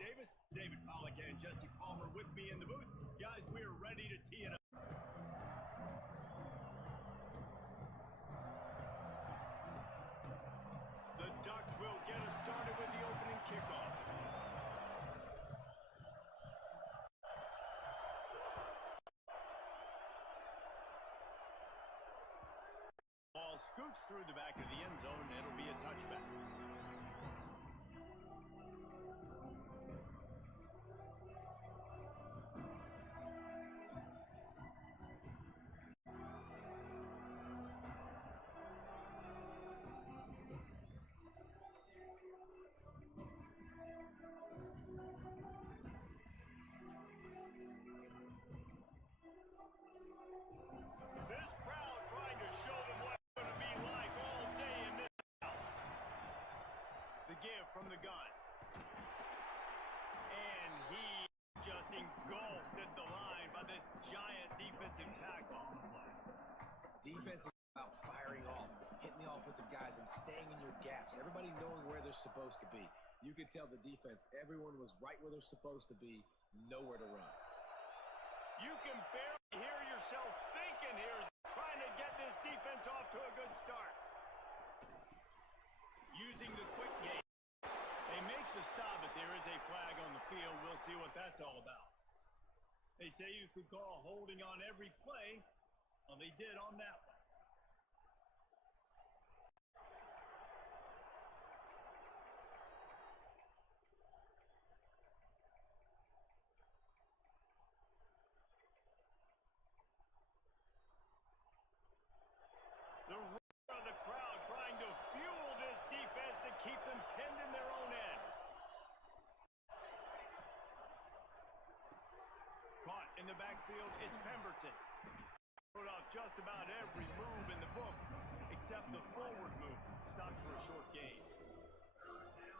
David Pollack and Jesse Palmer with me in the booth. Guys, we're ready to tee it up. The Ducks will get us started with the opening kickoff. Ball scoots through the back of the end zone, and it'll be a touchback. This crowd trying to show them what it's going to be like all day in this house. The give from the gun. And he just engulfed at the line by this giant defensive tackle. Defense is about firing off, hitting the offensive guys, and staying in your gaps. Everybody knowing where they're supposed to be. You could tell the defense, everyone was right where they're supposed to be, nowhere to run. You can barely hear yourself thinking here, trying to get this defense off to a good start. Using the quick game. They make the stop, but there is a flag on the field. We'll see what that's all about. They say you could call holding on every play. Well, they did on that one. The roar of the crowd trying to fuel this defense to keep them pinned in their own end. Caught in the backfield, it's Pemberton. Wrote off just about every move in the book except the forward move. Stopped for a short gain.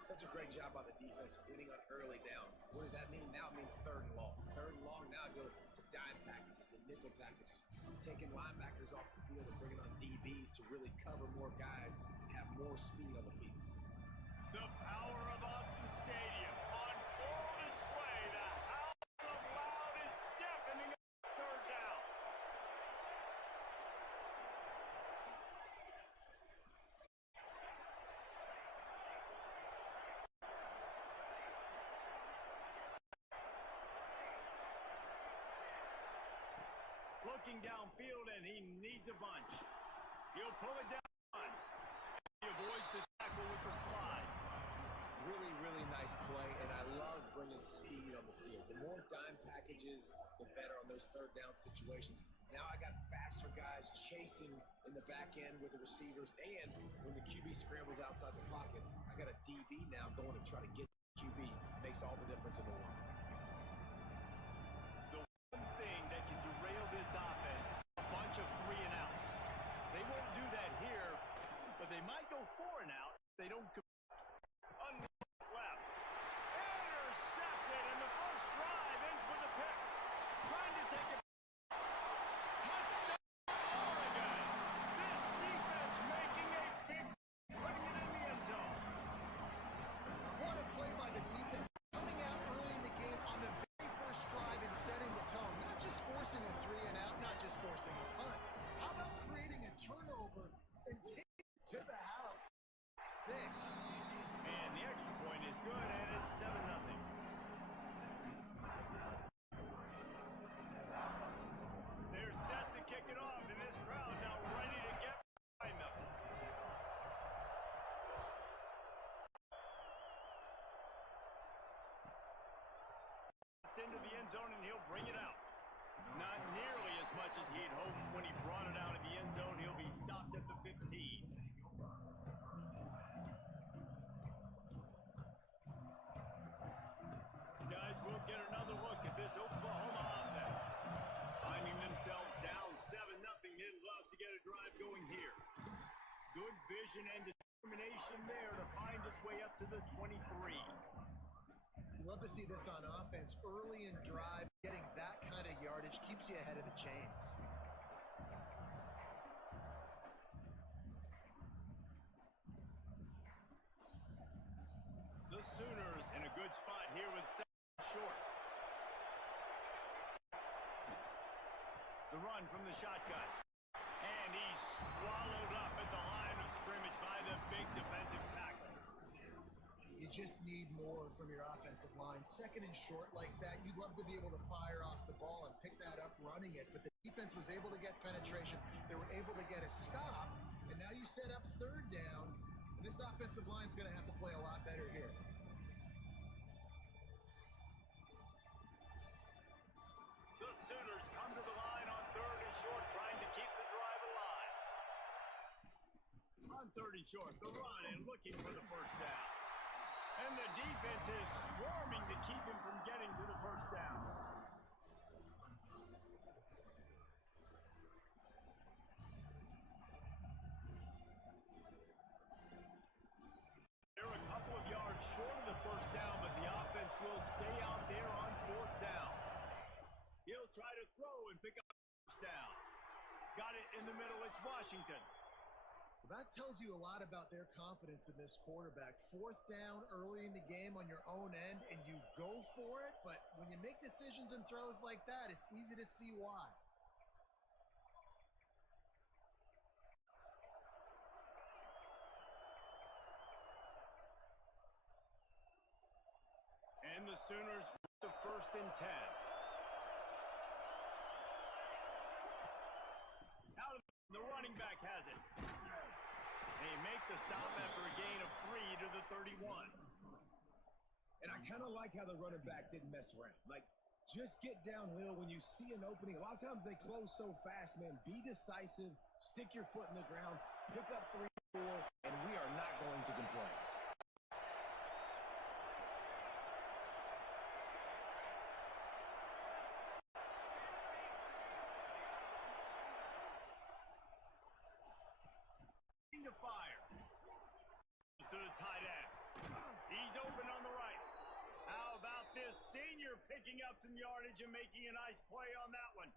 Such a great job by the defense winning on early downs. What does that mean? Now it means third and long. Third and long, now go to dime packages, to nickel packages. Taking linebackers off the field and bringing on DBs to really cover more guys and have more speed on the field. The power of Austin Stadium on full display. The house of loud is deafening on third down. Looking downfield, and he needs a bunch. He'll pull it down. He avoids the tackle with the slide. Really, really nice play, and I love bringing speed on the field. The more dime packages, the better on those third down situations. Now I got faster guys chasing in the back end with the receivers, and when the QB scrambles outside the pocket, I got a DB now going to try to get the QB. Makes all the difference in the world. The one thing that can derail this offense, a bunch of 3 and outs. They won't do that here, but they might go 4 and out if they don't left. Intercepted, and the first drive ends with a pick. Trying to take it. Touchdown, Oregon. This defense making a big, putting it in the end zone. What a play by the defense. Coming out early in the game on the very first drive and setting the tone. Not just forcing a 3 and out, not just forcing a punt. How about creating a turnover and taking it to the house? 6. And the extra point is good, and it's 7-0. They're set to kick it off, and this crowd now ready to get behind them. Into the end zone, and he'll bring it out. Not nearly as much as he'd hoped when he brought it out of the end zone. He'll be stopped at the 15. Guys, we'll get another look at this Oklahoma offense. Finding themselves down 7-0, they'd love to get a drive going here. Good vision and determination there to find its way up to the 23. Love to see this on offense. Early in drive, getting that kind of yardage keeps you ahead of the chains. The Sooners in a good good spot here with second short. The run from the shotgun. And he's swallowed up at the line of scrimmage by the big defensive tackle. You just need more from your offensive line. Second and short like that, you'd love to be able to fire off the ball and pick that up running it. But the defense was able to get penetration. They were able to get a stop. And now you set up third down. And this offensive line is going to have to play a lot better here. The Sooners come to the line on third and short, trying to keep the drive alive. On third and short, the run and looking for the first down. And the defense is swarming to keep him from getting to the first down. They're a couple of yards short of the first down, but the offense will stay out there on fourth down. He'll try to throw and pick up the first down. Got it in the middle. It's Washington. That tells you a lot about their confidence in this quarterback. Fourth down early in the game on your own end, and you go for it. But when you make decisions and throws like that, it's easy to see why. And the Sooners with the first and 10. Out of the running back has it. They make the stop after a gain of 3 to the 31. And I kind of like how the running back didn't mess around. Like, just get downhill when you see an opening. A lot of times they close so fast, man. Be decisive, stick your foot in the ground, pick up 3 or 4, and we are not going to complain. To fire. To the tight end. He's open on the right. How about this senior picking up some yardage and making a nice play on that one?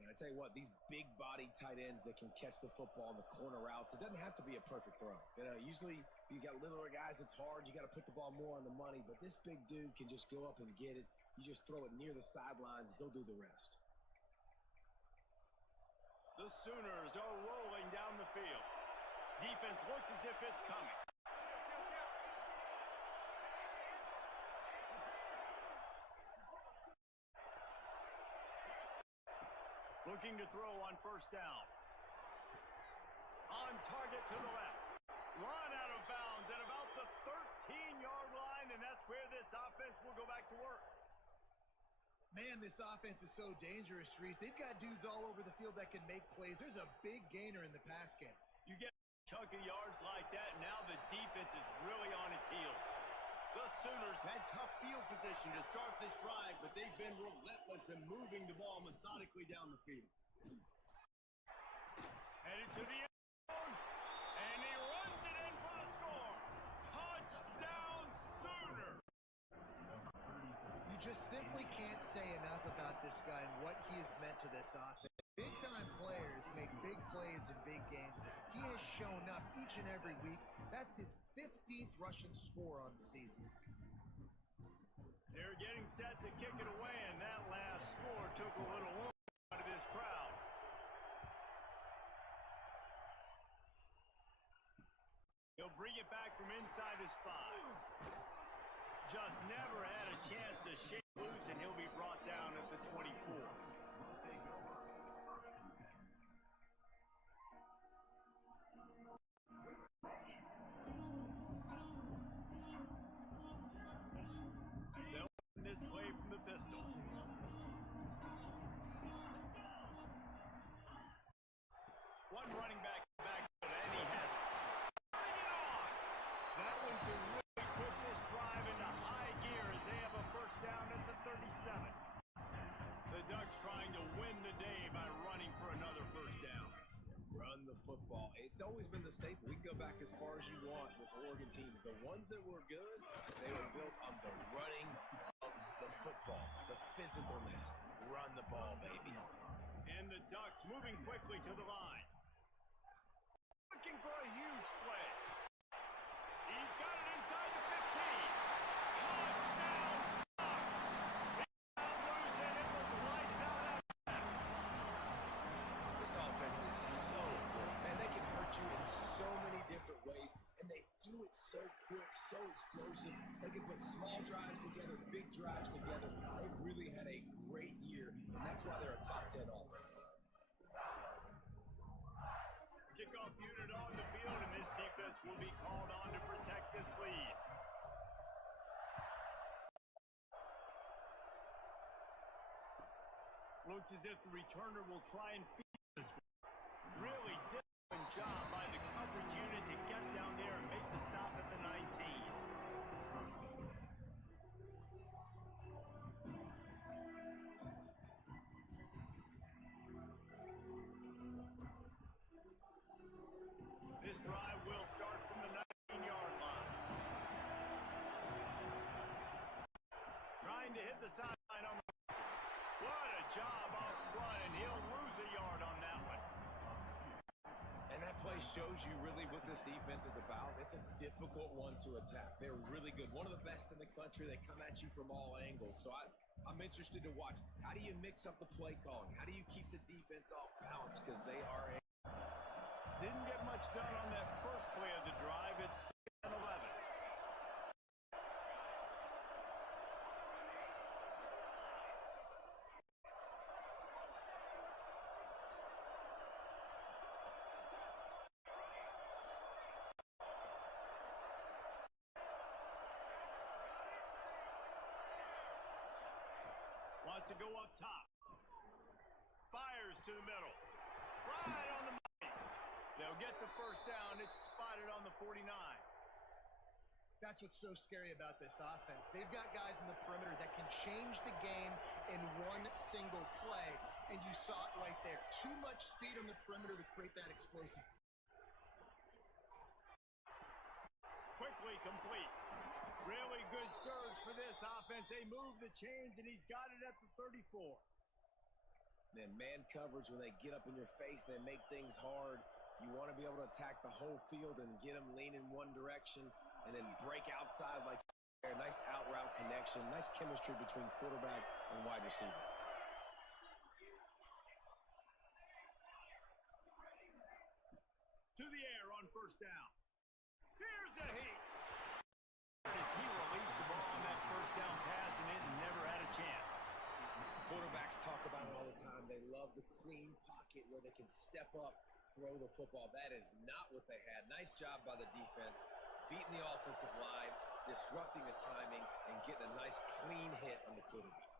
And I tell you what, these big-bodied tight ends that can catch the football on the corner routes, it doesn't have to be a perfect throw. You know, usually you got littler guys, it's hard. You got to put the ball more on the money. But this big dude can just go up and get it. You just throw it near the sidelines. He'll do the rest. The Sooners are rolling down the field. Defense looks as if it's coming. Looking to throw on first down. On target to the left. Run out of bounds at about the 13-yard line, and that's where this offense will go back to work. Man, this offense is so dangerous, Reese. They've got dudes all over the field that can make plays. There's a big gainer in the pass game. You get chunk of yards like that, now the defense is really on its heels. The Sooners had tough field position to start this drive, but they've been relentless in moving the ball methodically down the field. Headed to the end zone, and he runs it in for the score. Touchdown, Sooner! You just simply can't say enough about this guy and what he has meant to this offense. Big-time players make big plays in big games. He has shown up each and every week. That's his 15th rushing score on the season. They're getting set to kick it away, and that last score took a little warm out of this crowd. He'll bring it back from inside his 5. Just never had a chance to shake loose, and he'll be brought down at the 24. This play from the pistol. One running back, and he has it. Bring it on! That one can really put this drive into high gear as they have a first down at the 37. The Ducks trying to win the day by running for another first down. Run the football. It's always been the staple. We can go back as far as you want with Oregon teams. The ones that were good, they were built on the running of the football, the physicalness. Run the ball, baby. And the Ducks moving quickly to the line. Looking for a huge play. He's got it inside the 15. different ways, and they do it so quick, so explosive. They can put small drives together, big drives together. They've really had a great year, and that's why they're a top 10 offense. Kickoff unit on the field, and this defense will be called on to protect this lead. Looks as if the returner will try and feed this one. Really disciplined job by the coverage unit to get down there and make the stop at the 19. This drive will start from the 19-yard line. Trying to hit the sideline on the... What a job up front, and he'll lose a yard on that one. And that play shows you really what this defense is about. It's a difficult one to attack. They're really good. One of the best in the country. They come at you from all angles. So I'm interested to watch. How do you mix up the play calling? How do you keep the defense off balance? Because they are a... Didn't get much done on that first play of the drive. It's 2nd and 11. Wants to go up top. Fires to the middle. Right on the money. They'll get the first down. It's spotted on the 49. That's what's so scary about this offense. They've got guys in the perimeter that can change the game in one single play, and you saw it right there. Too much speed on the perimeter to create that explosive. Quickly complete. Really good surge for this offense. They move the chains, and he's got it at the 34. Man coverage, when they get up in your face, they make things hard. You want to be able to attack the whole field and get them leaning one direction and then break outside like there. Nice out route connection. Nice chemistry between quarterback and wide receiver. To the air on first down. Here's a heat. As he released the ball on that first down pass, and it never had a chance. Quarterbacks talk about it all the time. They love the clean pocket where they can step up, throw the football. That is not what they had. Nice job by the defense, beating the offensive line, disrupting the timing, and getting a nice clean hit on the quarterback.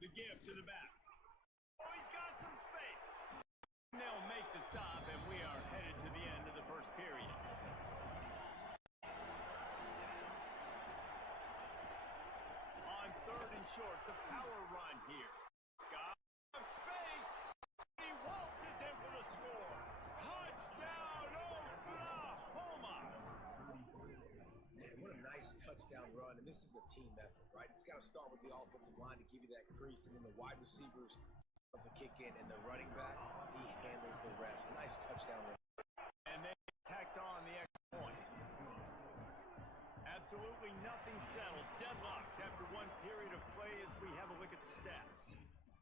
The give to the back. Oh, he's got some space. They'll make the stop, and we are headed to the end of the first period. On 3rd and short, the power run here. Got space. He waltzes in for the score. Touchdown, Oklahoma. Man, what a nice touchdown run, and this is a team effort, right? It's got to start with the offensive line to give you that crease, and then the wide receivers to kick in, and the running back, he handles the rest. Nice touchdown run. And they tacked on the extra point. Absolutely nothing settled. Deadlocked after one period of play as we have a look at the stats.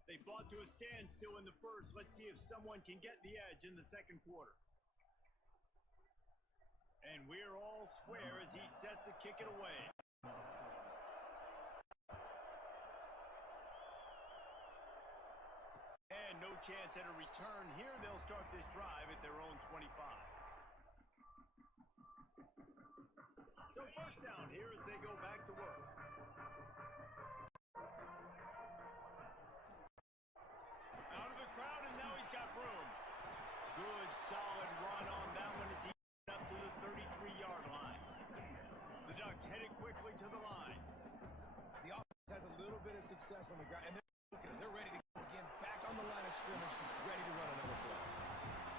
They fought to a standstill in the first. Let's see if someone can get the edge in the second quarter. And we're all square as he's set to kick it away. And no chance at a return here. They'll start this drive at their own 25. So first down here as they go back to work. Out of the crowd, and now he's got room. Good, solid run on that one as he got up to the 33-yard line. The Ducks headed quickly to the line. The offense has a little bit of success on the ground, and they're ready to go again, back on the line of scrimmage, ready to run another play.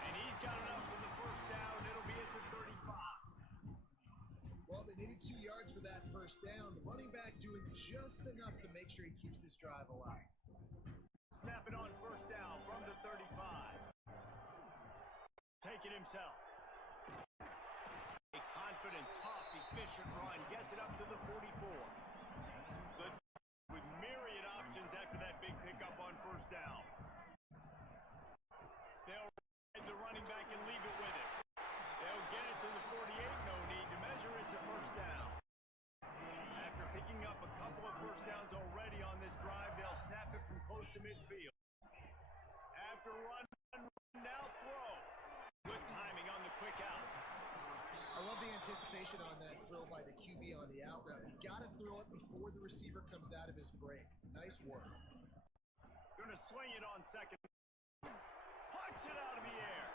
And he's got enough for the first down. It'll be at the 35. Well, they needed 2 yards for that first down. The running back doing just enough to make sure he keeps this drive alive. Snap it on first down from the 35. Take it himself. A confident, tough, efficient run gets it up to the 44. With myriad options after that big pickup on first down. They'll ride the running back midfield. After run, now throw. Good timing on the quick out. I love the anticipation on that throw by the QB on the out route. You got to throw it before the receiver comes out of his break. Nice work. Going to swing it on second. Puts it out of the air.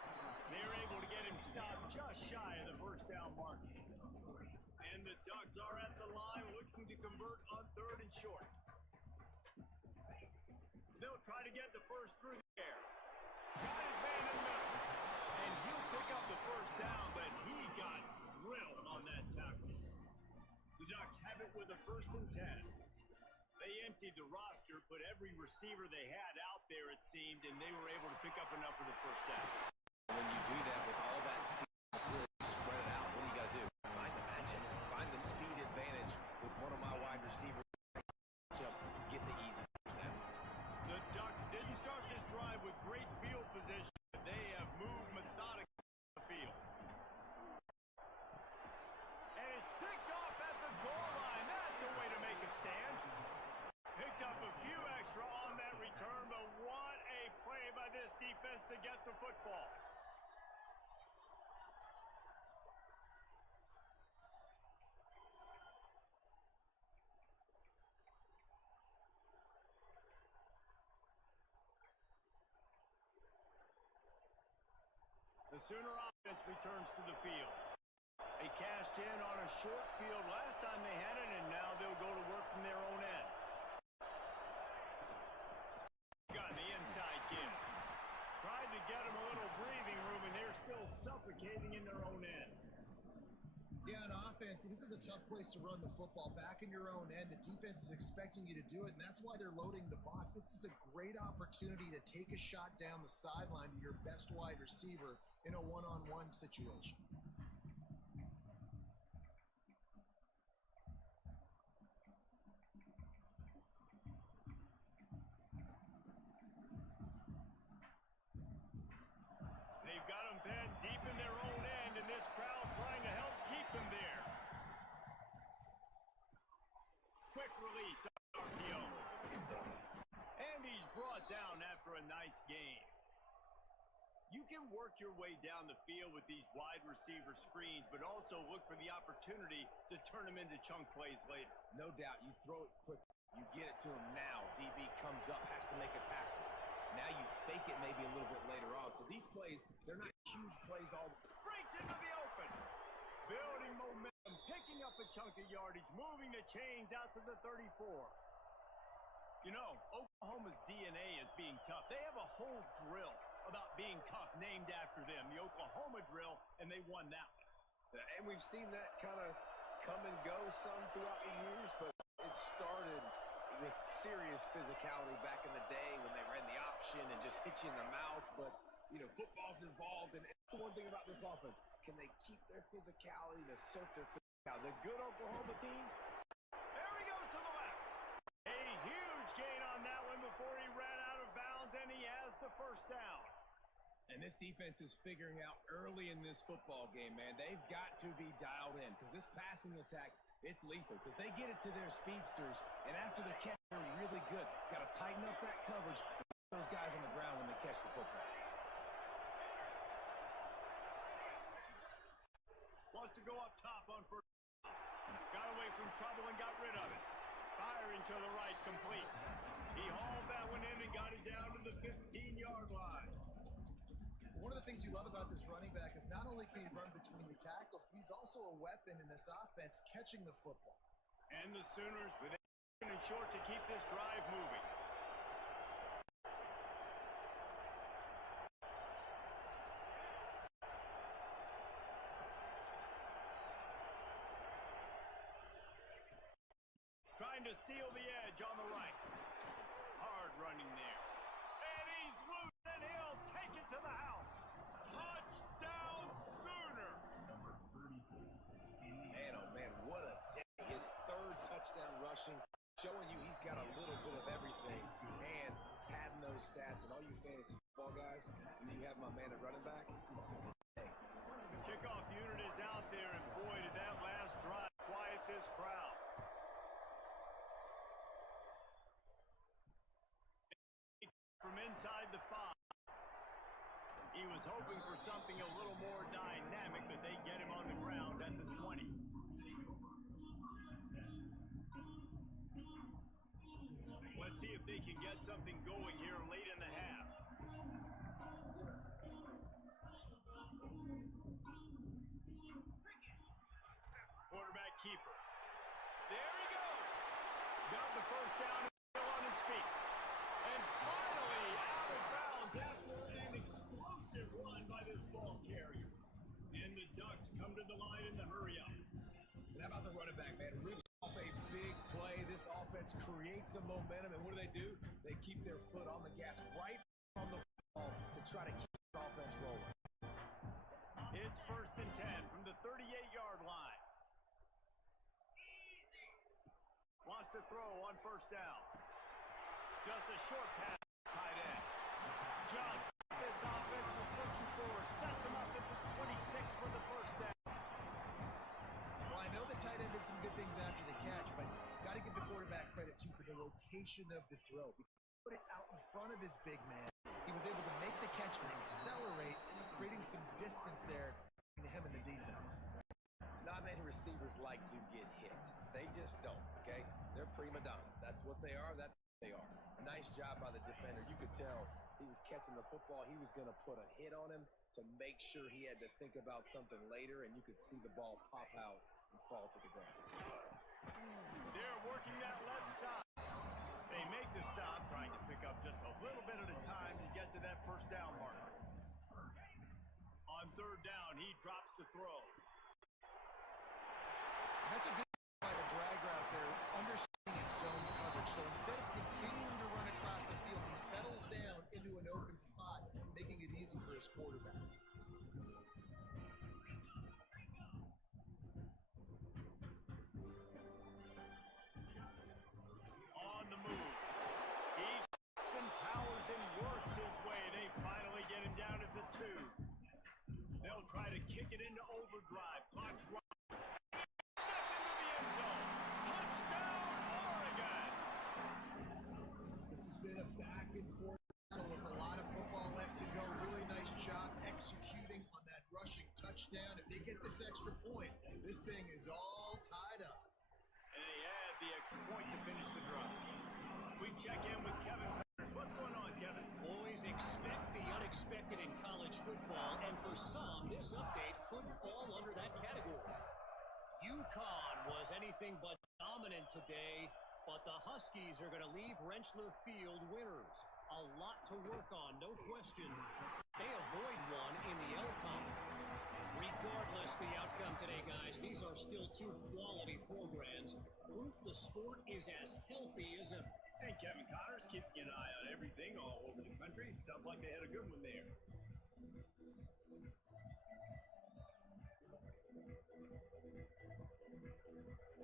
They're able to get him stopped just shy of the first down mark. And the Ducks are at the line looking to convert on third and short. They'll try to get the first through the air. Got his man in the middle. And he'll pick up the first down, but he got drilled on that tackle. The Ducks have it with a 1st and 10. They emptied the roster, put every receiver they had out there, it seemed, and they were able to pick up enough for the first down. When you do that with all that speed, you spread it out. What do you got to do? Find the matchup. Find the speed advantage with one of my wide receivers. Get the easy first down. The Ducks didn't start this drive with great field position. They have moved methodically on the field. And it's picked off at the goal line. That's a way to make a stand. Picked up a few extra on that return, but what a play by this defense to get the football. The Sooner offense returns to the field. They cashed in on a short field last time they had it, and now they'll go to work from their own end. Got the inside give. Tried to get them a little breathing room, and they're still suffocating in their own end. Yeah, on offense, this is a tough place to run the football. Back in your own end, the defense is expecting you to do it, and that's why they're loading the box. This is a great opportunity to take a shot down the sideline to your best wide receiver in a one-on-one situation. They've got them pinned deep in their own end, and this crowd trying to help keep them there. Quick release on RPO. And he's brought down after a nice game. You can work your way down the field with these wide receiver screens, but also look for the opportunity to turn them into chunk plays later. No doubt, you throw it quick. You get it to him now. DB comes up, has to make a tackle. Now you fake it maybe a little bit later on. So these plays, they're not huge plays all. Breaks into the open. Building momentum, picking up a chunk of yardage, moving the chains out to the 34. You know, Oklahoma's DNA is being tough. They have a whole drill about being tough named after them, the Oklahoma drill, and they won that one. And we've seen that kind of come and go some throughout the years, but it started with serious physicality back in the day when they ran the option and just hit you in the mouth. But, you know, football's involved, and it's the one thing about this offense. Can they keep their physicality and assert their physicality? The good Oklahoma teams. There he goes to the left. A huge gain on that one before he ran out of bounds, and he has the first down. And this defense is figuring out early in this football game, man. They've got to be dialed in because this passing attack, it's lethal because they get it to their speedsters, and after the catch, they're really good. Got to tighten up that coverage. Those guys on the ground when they catch the football. Wants to go up top on first. Got away from trouble and got rid of it. Firing to the right, complete. He hauled that one in and got it down to the 15-yard line. One of the things you love about this running back is not only can he run between the tackles, but he's also a weapon in this offense catching the football. And the Sooners with it and short to keep this drive moving. Trying to seal the edge on the right. Hard running there. And he's loose, and he'll take it to the house. Touchdown, Sooner. Man, oh man, what a day. His third touchdown rushing, showing you he's got a little bit of everything. And padding those stats, and all you fantasy football guys, and you have my man at running back, it's a good day. The kickoff unit is out there, and boy, did that last drive quiet this crowd. inside the 5. He was hoping for something a little more dynamic, but they get him on the ground at the 20. Let's see if they can get something going here late in the half. Quarterback keeper. There he goes. Got the first down and still on his feet. And finally out of bounds after an explosive run by this ball carrier. And the Ducks come to the line in the hurry-up. And how about the running back, man? Rips off a big play. This offense creates some momentum, and what do? They keep their foot on the gas right on the ball to try to keep the offense rolling. It's 1st and 10 from the 38-yard line. Wants to throw on 1st down. Just a short pass, tight end. Just this offense was looking for. Sets him up at the 26 for the 1st down. Well, I know the tight end did some good things after the catch, but got to give the quarterback credit, too, for the location of the throw. He put it out in front of his big man. He was able to make the catch and accelerate, creating some distance there between him and the defense. Not many receivers like to get hit. They just don't, okay? They're prima donnas. That's what they are. That's what they are. Nice job by the defender. You could tell he was catching the football. He was going to put a hit on him to make sure he had to think about something later, and you could see the ball pop out and fall to the ground. They're working that left side. They make the stop, trying to pick up just a little bit at a time to get to that 1st down marker. On 3rd down, he drops the throw. That's a good by the drag route there, understanding its zone coverage. So instead of continuing to run across the field, he settles down into an open spot, making it easy for his quarterback. On the move. He steps and powers and works his way. They finally get him down at the 2. They'll try to kick it into overdrive. Clock's running. Been a back and forth battle with a lot of football left to go. Really nice job executing on that rushing touchdown. If they get this extra point, this thing is all tied up. And they add the extra point to finish the drive. We check in with Kevin. What's going on, Kevin? Boys, expect the unexpected in college football, and for some, this update could fall under that category. UConn was anything but dominant today, but the Huskies are going to leave Rentschler Field winners. A lot to work on, no question. They avoid one in the L-Con. Regardless the outcome today, guys, these are still 2 quality programs. Proof the sport is as healthy as ever. And Kevin Connors keeping an eye on everything all over the country. Sounds like they had a good one there.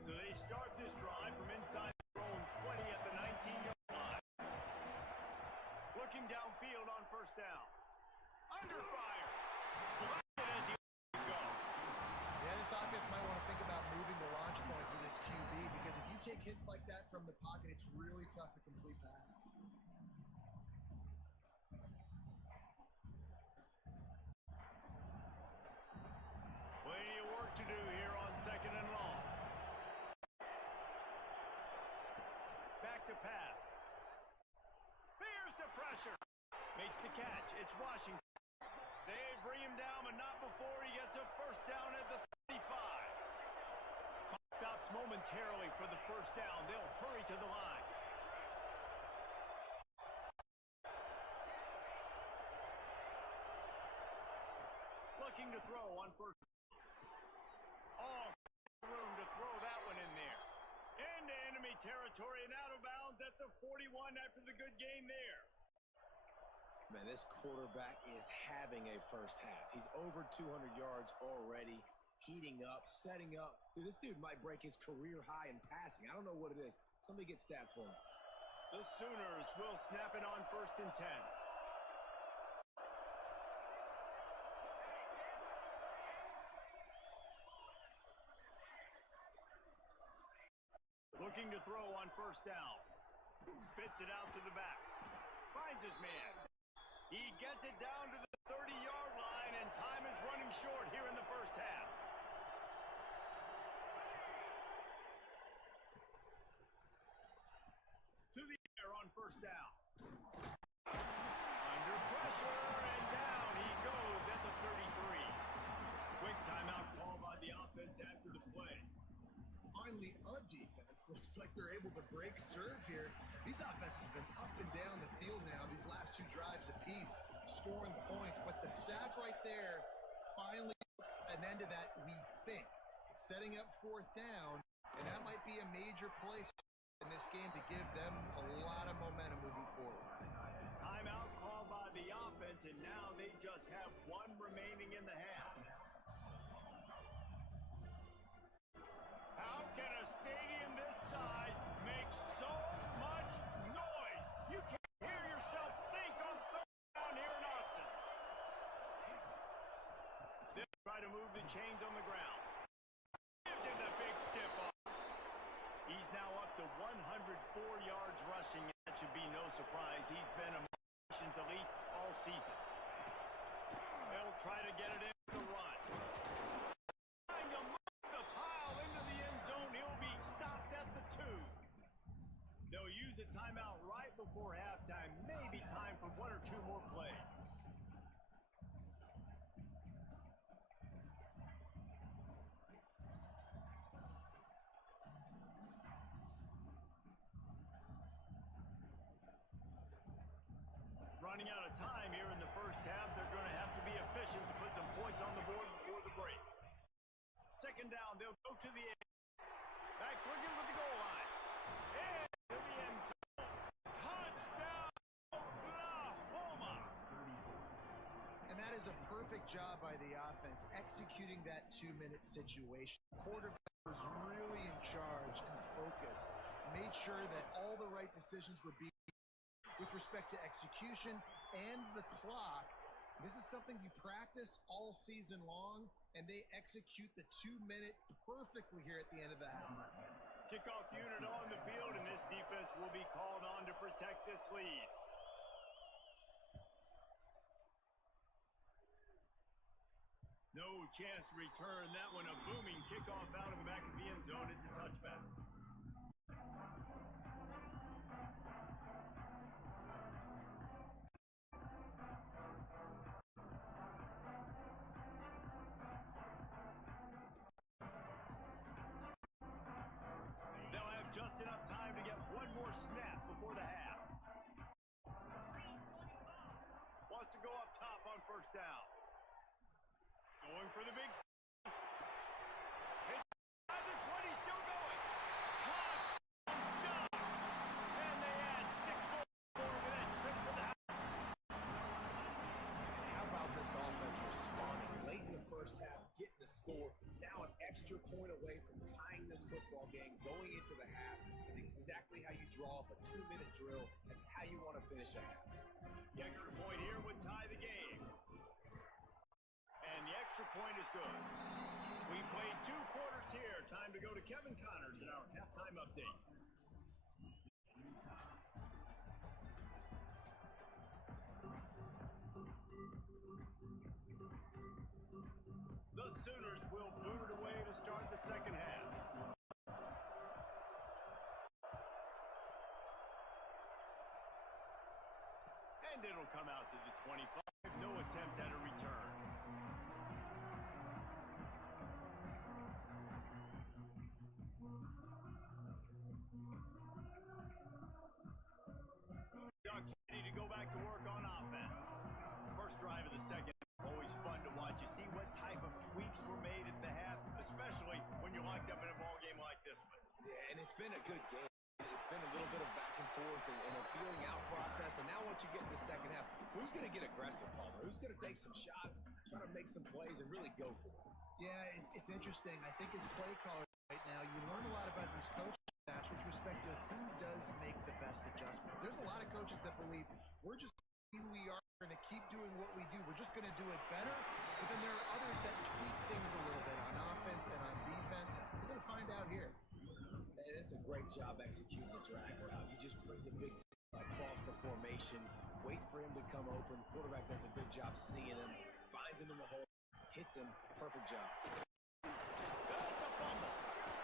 So they start this drive from inside their own 20 at the 19-yard line. Looking downfield on 1st down. Under fire. Blocked it as he go. Yeah, this offense might want to think about moving the launch point for this QB, because if you take hits like that from the pocket, it's really tough to complete passes. Plenty of work to do here on 2nd and long. Back to pass. Fears the pressure. Makes the catch. It's Washington. They bring him down, but not before he gets a 1st down at the 35. Clock stops momentarily for the 1st down. They'll hurry to the line. Looking to throw on 1st. All room to throw that one in there. Into enemy territory and out of bounds at the 41 after the good game there. Man, this quarterback is having a 1st half. He's over 200 yards already, heating up, setting up. Dude, this dude might break his career high in passing. I don't know what it is. Somebody get stats for him. The Sooners will snap it on 1st and 10. Looking to throw on 1st down. Spits it out to the back. finds his man. He gets it down to the 30-yard line, and time is running short here in the first half. To the air on first down. Under pressure, and down he goes at the 33. Quick timeout call by the offense after the play. Finally, a defense looks like they're able to break serve here. These offenses have been up and down the field now, these last two drives apiece, scoring points. But the sack right there finally puts an end to that, we think. It's setting up fourth down, and that might be a major play in this game to give them a lot of momentum moving forward. Timeout called by the offense, and now they just have one remaining in the half. How can a stadium this size make so much noise? You can't hear yourself think on third down here in Austin. They'll try to move the chains on the ground. Gives him the big stiff arm. He's now up to 104 yards rushing. That should be no surprise. He's been a nation's elite all season. They'll try to get it in the run. Trying to move the pile into the end zone. He'll be stopped at the 2. They'll use a timeout right before halftime. Maybe time for one or two more plays. Running out of time here in the first half. They're going to have to be efficient to put some points on the board before the break. Second down, they'll go to the end. Backs looking for the goal line. And to the end zone. Touchdown, Oklahoma. And that is a perfect job by the offense, executing that 2-minute situation. Quarterback was really in charge and focused. Made sure that all the right decisions would be with respect to execution and the clock. This is something you practice all season long, and they execute the 2-minute perfectly here at the end of the half. Kickoff unit on the field, and this defense will be called on to protect this lead. No chance to return that one. A booming kickoff out of the back of the end zone. It's a touchback. They'll have just enough time to get one more snap before the half. Wants to go up top on first down. Going for the big. Hit by the 20, still going. Touchdown Ducks! And they add 6 more with that trip to the house. And how about this offense responding late in the first half, getting the score, now an extra point away from tying this football game, going into the half. It's exactly how you draw up a 2-minute drill. That's how you want to finish a half. The extra point here would tie the game. And the extra point is good. We played 2 quarters here. Time to go to Kevin Connors in our halftime update. The Sooners will boot it away to start the second half. And it'll come out to the 25. No attempt at a return. Ducks ready to go back to work on offense. First drive of the second. Always fun to watch. You see what type of tweaks were made at the half, especially when you're locked up in a ball game like this one. Yeah, and it's been a good game. It's been a little bit of back and forth and a feeling out process. And now once you get in the second half, who's going to get aggressive, Palmer? Who's going to take some shots, try to make some plays, and really go for it? Yeah, it's interesting. I think as play caller right now, you learn a lot about these coaching staffs with respect to who does make the best adjustments. There's a lot of coaches that believe we're just who we are, going to keep doing what we do. We're just going to do it better. But then there are others that tweak things a little bit on offense and on defense. We're going to find out here. And it's a great job executing the drag route. You just bring the big across the formation, wait for him to come open. Quarterback does a good job seeing him, finds him in the hole, hits him. Perfect job. That's a fumble.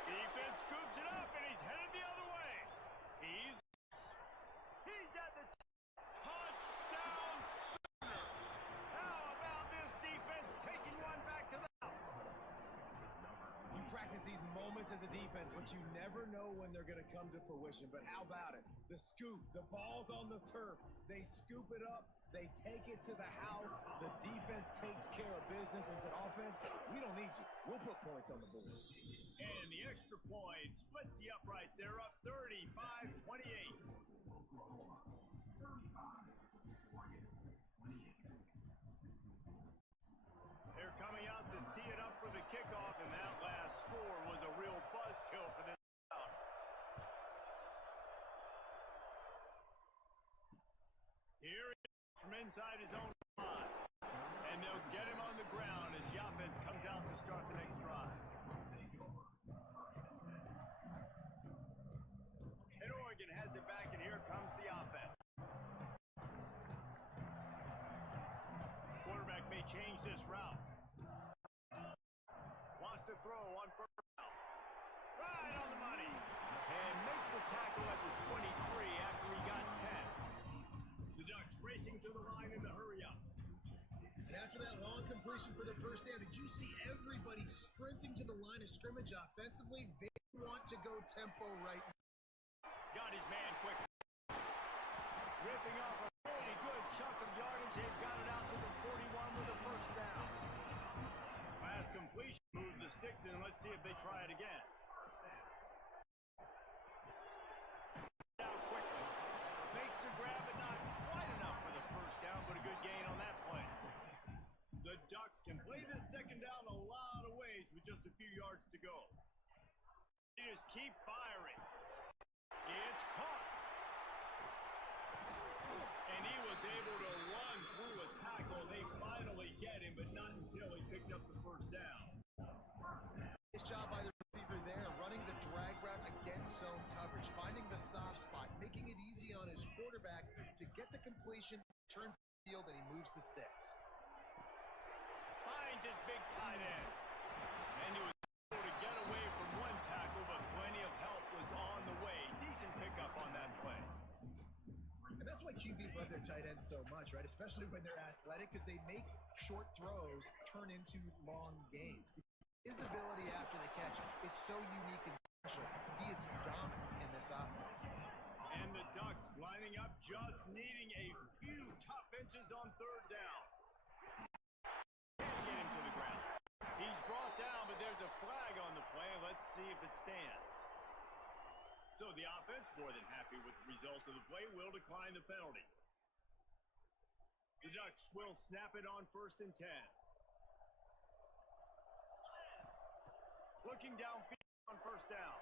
Defense scoops it up, and he's headed the other way. He's at the touchdown center. How about this defense taking one back to the house? You practice these moments as a defense, but you never know when they're going to come to fruition. But how about it? The scoop, the ball's on the turf. They scoop it up. They take it to the house. The defense takes care of business and said, offense, we don't need you. We'll put points on the board. And the extra point splits the uprights. They're up 35-28. They're coming out to tee it up for the kickoff, and that last score was a real buzzkill for this crowd. Here he is from inside his own 5. And they'll get him on the ground as the offense comes out to start the next drive. And Oregon has it back, and here comes the offense. Quarterback may change this route. Wants to throw on first down. Right on the money. And makes the tackle at the 23 after he got 10. The Ducks racing to the line in the hurry up. And after that long completion for the first down, did you see everybody sprinting to the line of scrimmage offensively? They want to go tempo right now. Got his man quick. Ripping off a really good chunk of yardage. They've got it out to the 41 with a first down. Last completion. Move the sticks in. Let's see if they try it again. Down quickly. Makes the grab, but not quite enough for the first down, but a good gain on that play. The Ducks can play this second down a lot of ways with just a few yards to go. They just keep firing. It's caught. And he was able to run through a tackle. They finally get him, but not until he picks up the first down. Nice job by the receiver there, running the drag route against zone coverage, finding the soft spot, making it easy on his quarterback to get the completion, turns the field, and he moves the sticks. Finds his big tight end. And he was able to get away from one tackle, but plenty of help was on the way. Decent pickup on that play. And that's why QBs love their tight ends so much, right? Especially when they're athletic, because they make short throws turn into long gains. His ability after the catch, it's so unique and special. He is dominant in this offense. And the Ducks lining up, just needing a few tough inches on third down. Can't get him to the ground. He's brought down, but there's a flag on the play. Let's see if it stands. So the offense, more than happy with the result of the play, will decline the penalty. The Ducks will snap it on 1st and 10. Looking downfield on first down.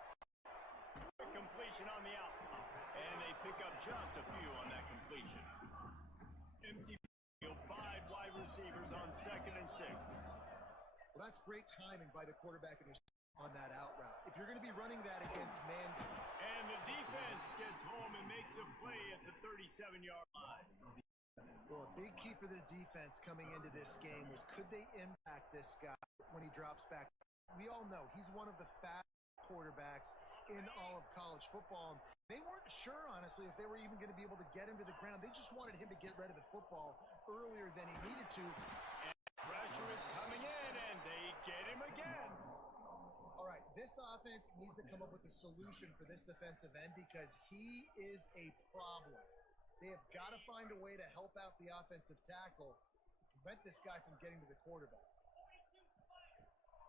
A completion on the out. And they pick up just a few on that completion. Empty field, 5 wide receivers on 2nd and 6. Well, that's great timing by the quarterback and on that out route. If you're going to be running that against man. And the defense gets home and makes a play at the 37-yard line. Well, a big key for the defense coming into this game was could they impact this guy when he drops back. We all know he's one of the fastest quarterbacks in all of college football. They weren't sure, honestly, if they were even going to be able to get him to the ground. They just wanted him to get rid of the football earlier than he needed to. And pressure is coming in, and they get him again. All right, this offense needs to come up with a solution for this defensive end because he is a problem. They have got to find a way to help out the offensive tackle to prevent this guy from getting to the quarterback.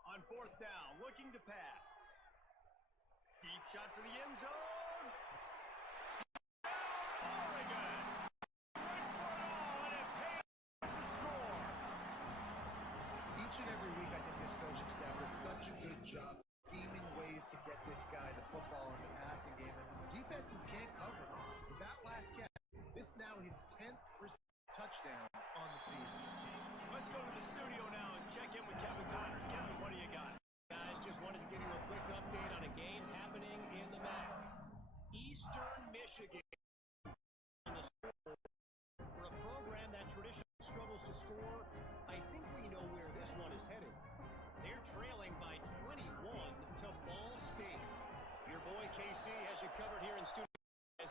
On 4th down, looking to pass. Deep shot for the end zone. Oregon! Went for it all, and it paid to score. Each and every week, I think this coaching staff does such a good job scheming ways to get this guy the football in the passing game, and defenses can't cover it. With that last catch, this now his 10th touchdown on the season. Let's go to the studio now and check in with Kevin Connors. Kevin, what do you got? Guys, just wanted to give you a quick update on a game happening in the MAC. Eastern Michigan on the score for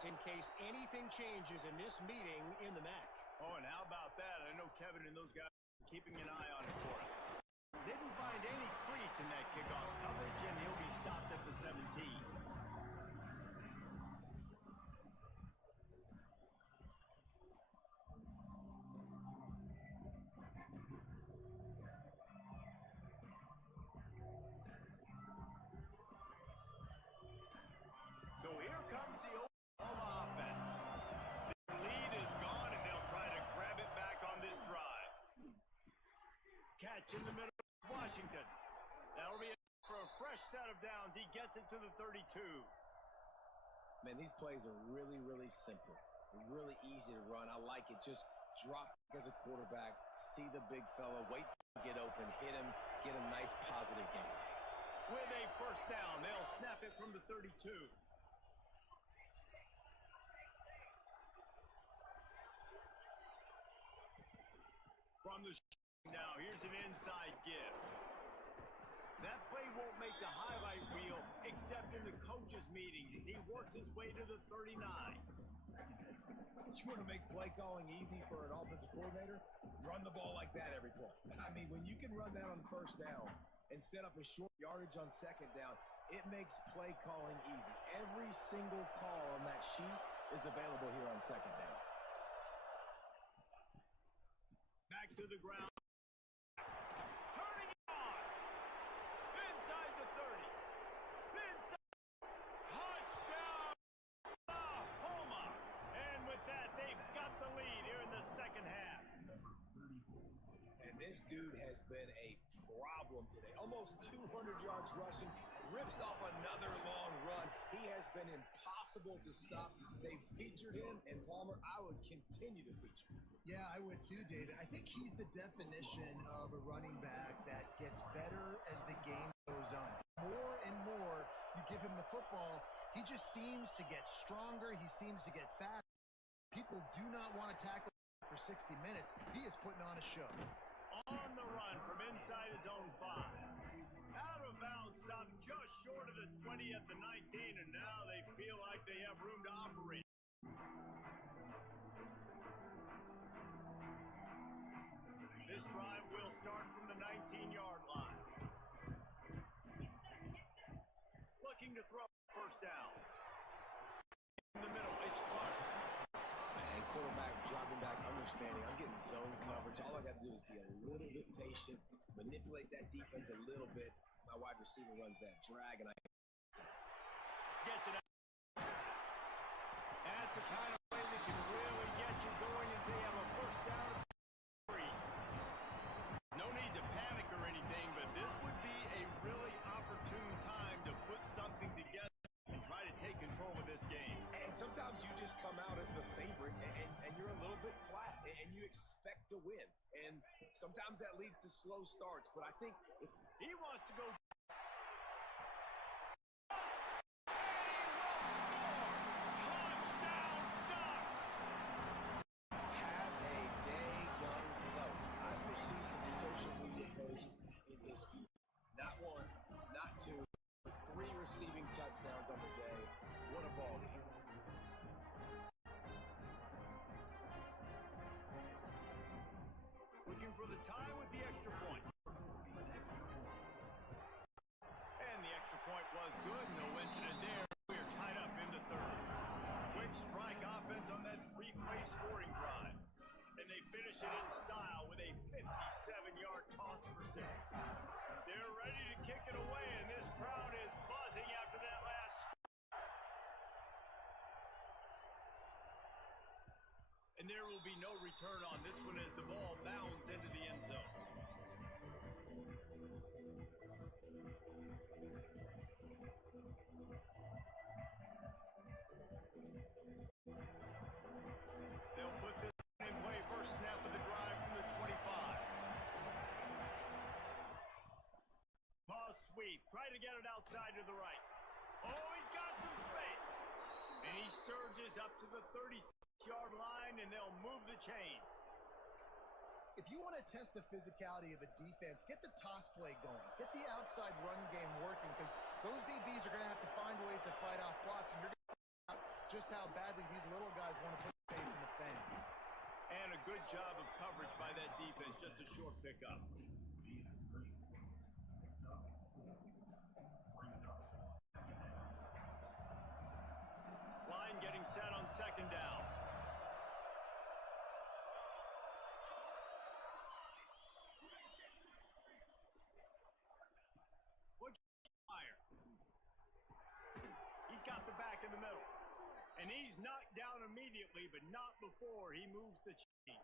in case anything changes in this meeting in the MAC. Oh, and how about that? I know Kevin and those guys are keeping an eye on it for us. Didn't find any crease in that kickoff coverage, and he'll be stopped at the 17. So here comes the Oklahoma offense. The lead is gone, and they'll try to grab it back on this drive. Catch in the middle of Washington. That'll be for a fresh set of downs. He gets it to the 32. Man, these plays are really, really simple. Really easy to run. I like it. Just drop as a quarterback, see the big fella, wait for him to get open, hit him, get a nice positive game. With a first down, they'll snap it from the 32. From the now, here's an inside give. That play won't make the highlight reel except in the coaches' meetings as he works his way to the 39. You want to make play calling easy for an offensive coordinator? Run the ball like that every play. I mean, when you can run that on first down and set up a short yardage on second down, it makes play calling easy. Every single call on that sheet is available here on second down. Back to the ground. Turning it on. Inside the 30. Inside. Touchdown. Oklahoma. And with that, they've got the lead here in the second half. And this dude has been a problem today. Almost 200 yards rushing. Rips off another long run. He has been impossible to stop. They've featured him, and Palmer, I would continue to feature him. Yeah, I would too, David. I think he's the definition of a running back that gets better as the game goes on. More and more you give him the football, he just seems to get stronger. He seems to get faster. People do not want to tackle him for 60 minutes. He is putting on a show. On the run from inside his own 5. Out of bounds, stopped just short of the 20 at the 19, and now they feel like they have room to operate. This drive will start from the 19-yard line. Looking to throw first down. In the middle, it's Clark. And quarterback dropping back, understanding. I'm getting zone coverage. All I got to do is be a little bit patient, manipulate that defense a little bit. My wide receiver runs that drag, and I gets it out. That's a kind of play that can really get you going as they have a first down at 3. No need to panic or anything, but this would be a really opportune time to put something together and try to take control of this game. And sometimes you just come out as the favorite, and you're a little bit flat, and you expect to win. And sometimes that leads to slow starts, but I think if he wants to go. Not one, not two, 3 receiving touchdowns on the day. What a ball game. Looking for the tie with the extra point. And the extra point was good. No incident there. We are tied up in the 3rd. Quick strike offense on that 3-play scoring drive. And they finish it in style with a 57-yard toss for 6. They're ready to kick it away, and this crowd is buzzing after that last. And there will be no return on this one as the ball bounds into the end zone. They'll put this in play. First snap of the drive from the 25. Pause sweep. Try to get it outside to the right. Oh, he's got some space. And he surges up to the 36-yard line, and they'll move the chain. If you want to test the physicality of a defense, get the toss play going. Get the outside run game working, because those DBs are going to have to find ways to fight off blocks, and you're going to find out just how badly these little guys want to put their face in the fan. And a good job of coverage by that defense, just a short pickup. Line getting set on second down. Fire. He's got the back in the middle. And he's knocked down immediately, but not before he moves the chain.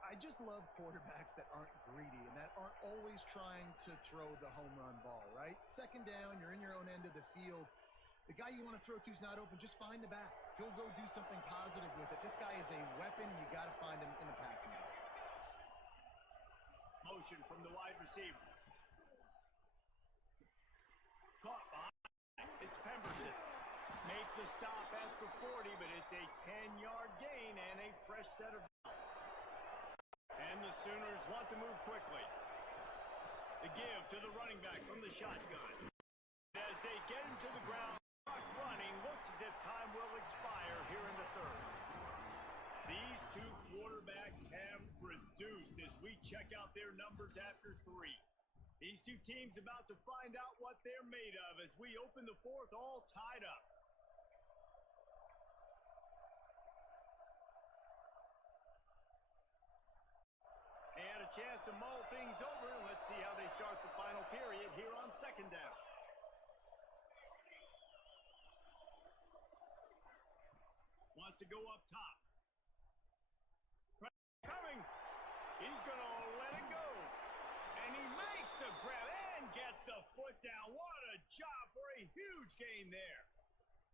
I just love quarterbacks that aren't greedy and that aren't always trying to throw the home run ball, right? Second down, you're in your own end of the field. The guy you want to throw to is not open. Just find the back. He'll go do something positive with it. This guy is a weapon. You got to find him in the passing game. Motion from the wide receiver. Caught behind. It's Pemberton. Make the stop at the 40, but it's a 10-yard gain and a fresh set of downs. And the Sooners want to move quickly. The give to the running back from the shotgun. As they get him to the ground, clock running, looks as if time will expire here in the third. These two quarterbacks have produced as we check out their numbers after 3. These two teams about to find out what they're made of as we open the fourth all tied up. And a chance to mull things over, and let's see how they start the final period here on second down. Wants to go up top. Coming. He's going to let it go. And he makes the grab and gets the foot down. What a job for a huge gain there.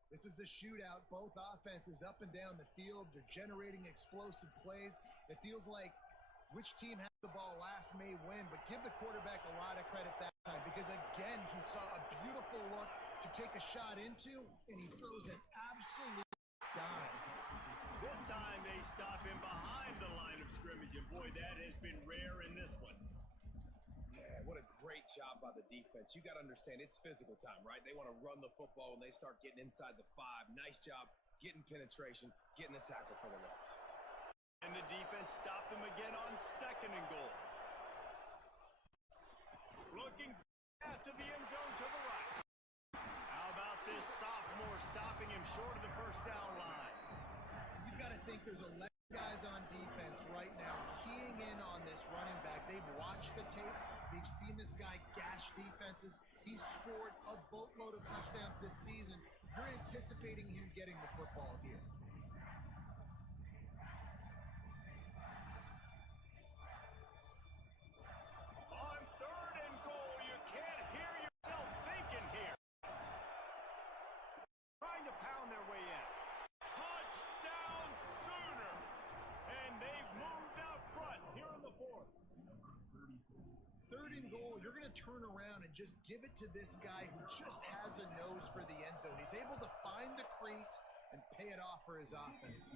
This is a shootout. Both offenses up and down the field. They're generating explosive plays. It feels like which team has the ball last may win, but give the quarterback a lot of credit that time because, again, he saw a beautiful look to take a shot into, and he throws an absolute dime. This time they stop him behind the line of scrimmage, and boy, that has been rare in this one. Yeah, what a great job by the defense. You got to understand, it's physical time, right? They want to run the football when they start getting inside the 5. Nice job getting penetration, getting a tackle for the loss. And the defense stopped him again on second and goal. Looking to the end zone to the right. How about this sophomore stopping him short of the first down line? You've got to think there's 11 guys on defense right now keying in on this running back. They've watched the tape. They've seen this guy gash defenses. He's scored a boatload of touchdowns this season. You're anticipating him getting the football here. On third and goal, you can't hear yourself thinking here. Trying to pound their way in. Touchdown Sooner! And they've moved out front here in the fourth. Third and goal, you're going to turn around and just give it to this guy who just has a nose for the end zone. He's able to find the crease and pay it off for his offense.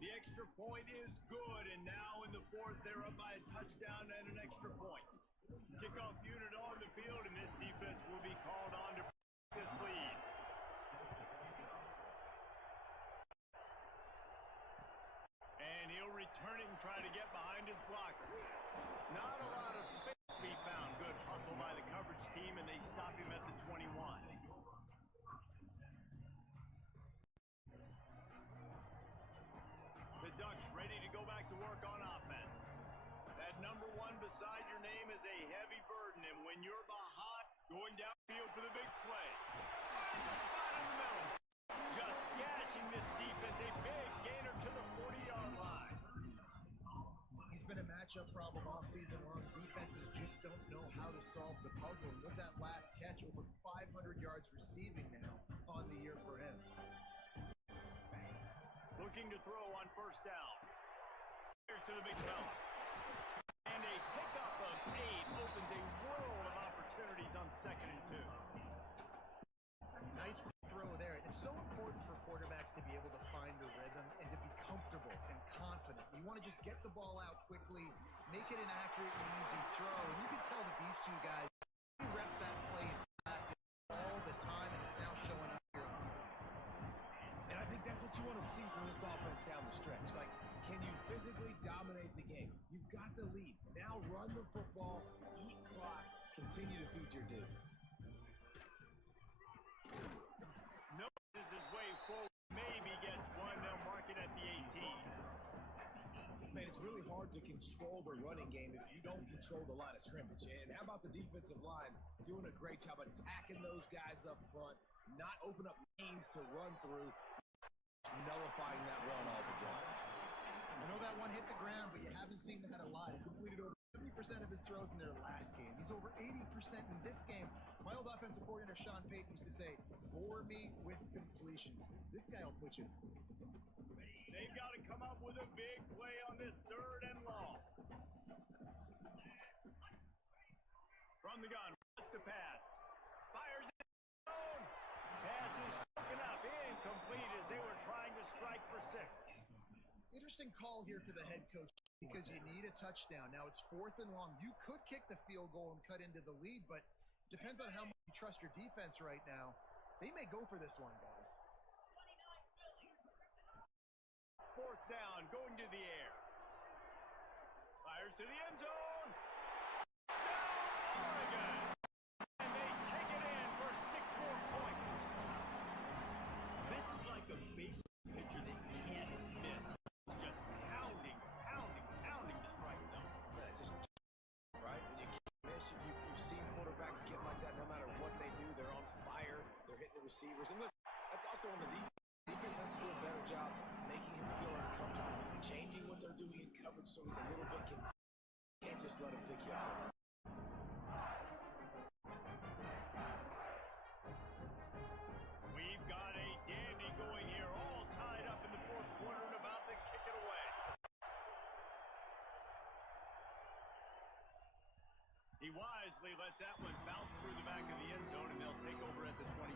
The extra point is good, and now in the fourth, they're up by a touchdown and an extra point. Kickoff unit on the field, and this defense will be called on to this lead. And he'll return it and try to get behind his blocker. Not a lot of space to be found. Good hustle by the coverage team, and they stop him at the 21. The Ducks ready to go back to work on offense. That number 1 beside your name is a heavy burden, and when you're behind, going downfield for the big play. Finds a spot in the middle. Just gashing this defense, a big gainer to the 40-yard line. He's been a matchup problem all season long. Defenses just don't know how to solve the puzzle. And with that last catch, over 500 yards receiving now on the year for him. Looking to throw on first down. Here's to the big fella. And a pickup of 8 opens a world of opportunities on second and 2. Nice throw there. It's so important for quarterbacks to be able to find a rhythm and to be comfortable and confident. You want to just get the ball out quickly, make it an accurate and easy throw. And you can tell that these two guys rep that play in practice all the time, and it's now showing up here. what you want to see from this offense down the stretch. Like, can you physically dominate the game? You've got the lead. Now run the football, eat clock, continue to feed your dude. Notices his way forward. Maybe gets one. They'll mark it at the 18. Man, it's really hard to control the running game if you don't control the line of scrimmage. And how about the defensive line doing a great job attacking those guys up front, not open up lanes to run through, nullifying that run altogether. I know that one hit the ground, but you haven't seen that a lot. He completed over 70% of his throws in their last game. He's over 80% in this game. My old offensive coordinator, Sean Payton, used to say, bore me with completions. This guy will put you to sleep. They've got to come up with a big play on this 3rd and long. From the gun, wants to pass. Fires it down. Pass is broken up. Incomplete as they were trying to strike for 6. Interesting call here for the head coach because you need a touchdown. Now it's 4th and long. You could kick the field goal and cut into the lead, but depends on how much you trust your defense right now. They may go for this one, guys. 4th down, going to the air. Fires to the end zone. Touchdown, Oregon! And they take it in for 6 more points. This is like the baseball pitcher they can't miss. It's just pounding the strike zone. Yeah, just right. When you can't miss, you've seen quarterbacks get like that. No matter what they do, they're on fire. They're hitting the receivers. And listen, that's also on the defense. Defense has to do a better job making him feel uncomfortable, changing what they're doing in coverage so he's a little bit confused. You can't just let him pick you up. We've got a dandy going here, all tied up in the 4th quarter and about to kick it away. He wisely lets that one bounce through the back of the end zone, and they'll take over at the 25.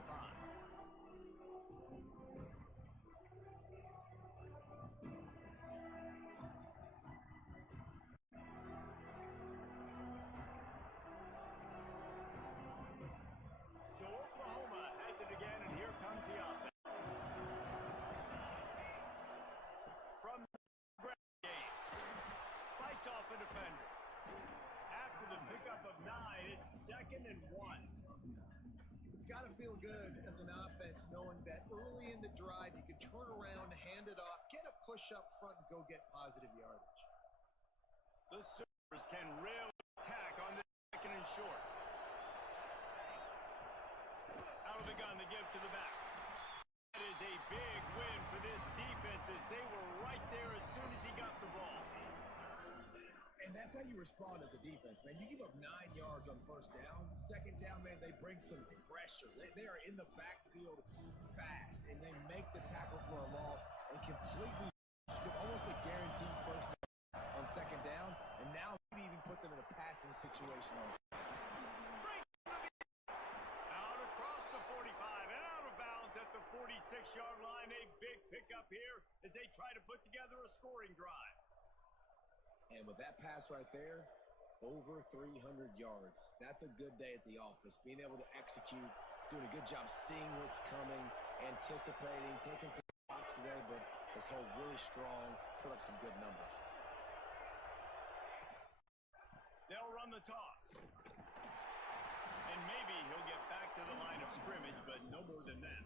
So Oklahoma has it again, and here comes the offense. From the ground game, fights off a defender. After the pickup of 9, it's 2nd and 1. It's got to feel good as an offense knowing that early in the drive you can turn around, hand it off, get a push up front, and go get positive yardage. The Sooners can really attack on this 2nd and short. Out of the gun, they give to the back. That is a big win for this defense as they were right there as soon as he got the ball. And that's how you respond as a defense, man. You give up 9 yards on 1st down. 2nd down, man, they bring some pressure. They are in the backfield fast, and they make the tackle for a loss and completely almost a guaranteed 1st down on 2nd down, and now maybe even put them in a passing situation. Out across the 45 and out of bounds at the 46-yard line. A big pickup here as they try to put together a scoring drive. And with that pass right there, over 300 yards. That's a good day at the office. Being able to execute, doing a good job seeing what's coming, anticipating, taking some shots today, but has held really strong, put up some good numbers. They'll run the toss. And maybe he'll get back to the line of scrimmage, but no more than that.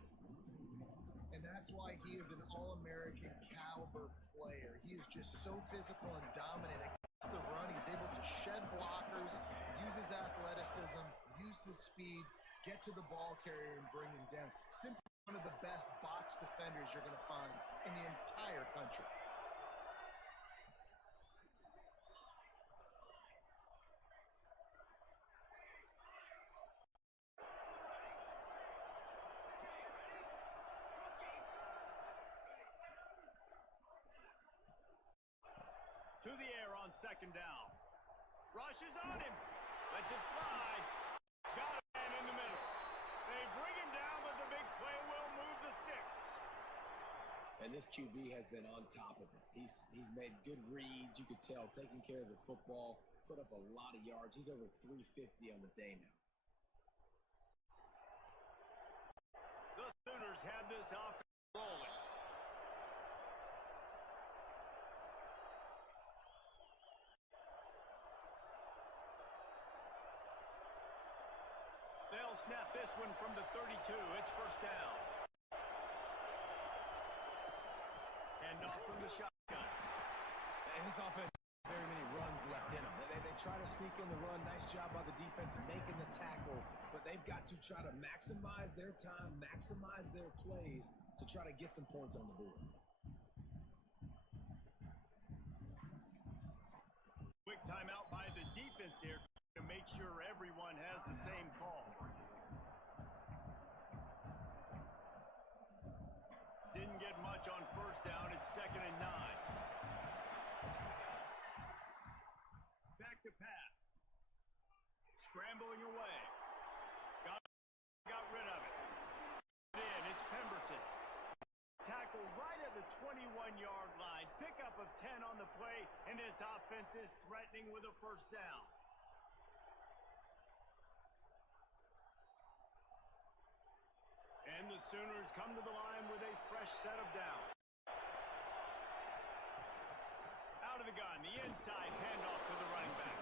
And that's why he is an All-American caliber player. He is just so physical and dominant against the run. He's able to shed blockers, use his athleticism, use his speed, get to the ball carrier and bring him down. Simply one of the best box defenders you're going to find in the entire country. To the air on 2nd down. Rushes on him. Lets it fly. Got a man in the middle. They bring him down, but the big play will move the sticks. And this QB has been on top of it. He's made good reads, you could tell, taking care of the football, put up a lot of yards. He's over 350 on the day now. The Sooners have this offense rolling. snap this one from the 32. It's first down. And off from the shotgun. And this offense has very many runs left in them. They try to sneak in the run. Nice job by the defense making the tackle. But they've got to try to maximize their time, maximize their plays to try to get some points on the board. Quick timeout by the defense there to make sure everyone has the same call. Didn't get much on first down. It's 2nd and 9. Back to pass. Scrambling away. Got rid of it. It's Pemberton. Tackle right at the 21-yard line. Pickup of 10 on the play, and his offense is threatening with a first down. And the Sooners come to the line with a fresh set of downs. Out of the gun, the inside handoff to the running back.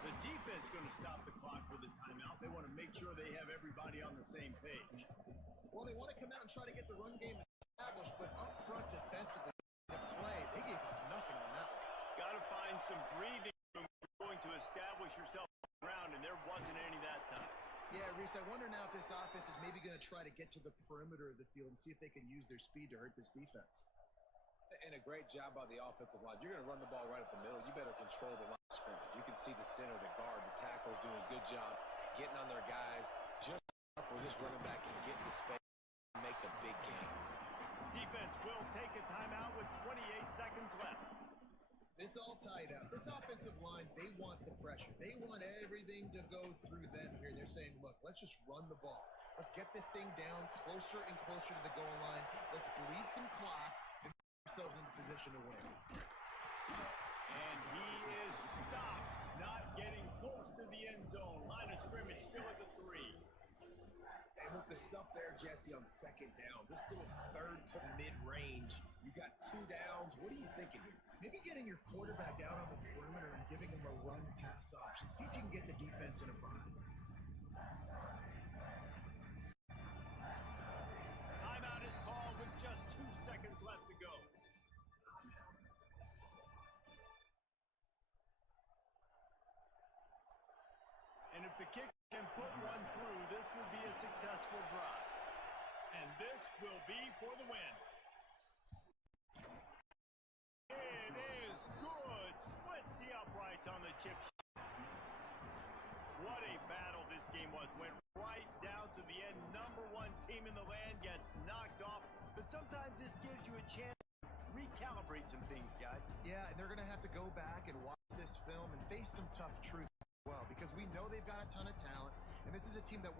The defense going to stop the clock with a timeout. They want to make sure they have everybody on the same page. Well, they want to come out and try to get the run game established, but up front defensively, the play, they gave up nothing on that one. Got to find some breathing room. You're going to establish yourself on the ground, and there wasn't any that time. Yeah, Reese, I wonder now if this offense is maybe going to try to get to the perimeter of the field and see if they can use their speed to hurt this defense. And a great job by the offensive line. You're going to run the ball right up the middle. You better control the line of scrimmage. You can see the center, the guard, the tackles doing a good job getting on their guys just enough for this running back can get in the space and make the big game. Defense will take a timeout with 28 seconds left. It's all tied up. This offensive line, they want the pressure. They want everything to go through them here. They're saying, look, let's just run the ball. Let's get this thing down closer and closer to the goal line. Let's bleed some clock and put ourselves in position to win. And he is stopped, not getting close to the end zone. Line of scrimmage still at the 3. And with the stuff there, Jesse, on 2nd down, this little 3rd to mid-range, you got 2 downs. What are you thinking here? Maybe getting your quarterback out on the perimeter and giving him a run-pass option. See if you can get the defense in a bind. Timeout is called with just 2 seconds left to go. And if the kick can put one through, this will be a successful drive. And this will be for the win. It is good. Splits the uprights on the chip. What a battle this game was. Went right down to the end. Number 1 team in the land gets knocked off. But sometimes this gives you a chance to recalibrate some things, guys. Yeah, and they're going to have to go back and watch this film and face some tough truth as well, because we know they've got a ton of talent, and this is a team that